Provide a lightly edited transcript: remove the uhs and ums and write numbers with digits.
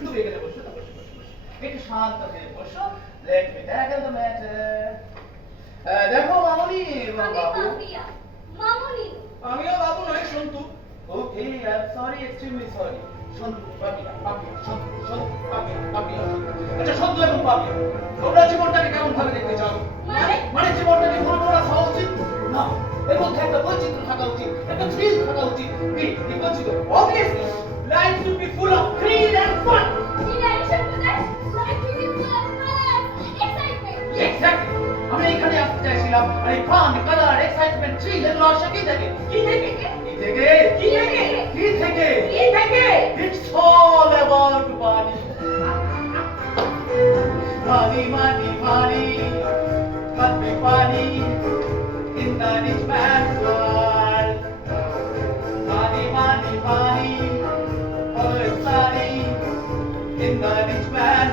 শুধু এখানে বসো না, বসো বসো বসো। একটু শান্ত হয়ে বসো। Let me tackle the matter. দেখো মামনি বাবু, মামুনি। আমিও বাবু নয় Santu. Okay I am sorry, extremely sorry. Santu Papiya Papiya Santu Santu Papiya Papiya Santu. আচ্ছা সন্তু এবং পাপিয়া, তোমরা জীবনটাকে কেমন ভাবে দেখতে চাও? মানে জীবনটাকে মনোরম হওয়া উচিত না, এর মধ্যে একটা বৈচিত্র্য থাকা উচিত, একটা থ্রিল থাকা উচিত। কি বৈচিত্র্য? Obviously life should be full of thrill and fun. Exactly, আমরা এখানে আসতে চাইছিলাম আর এই ফান, কালার, এক্সাইটমেন্ট, থ্রিল এগুলো আসে কি থেকে? It's all about money. Money, money, money. Must be money in the rich man's world. Money, money, money. Always money in the rich man's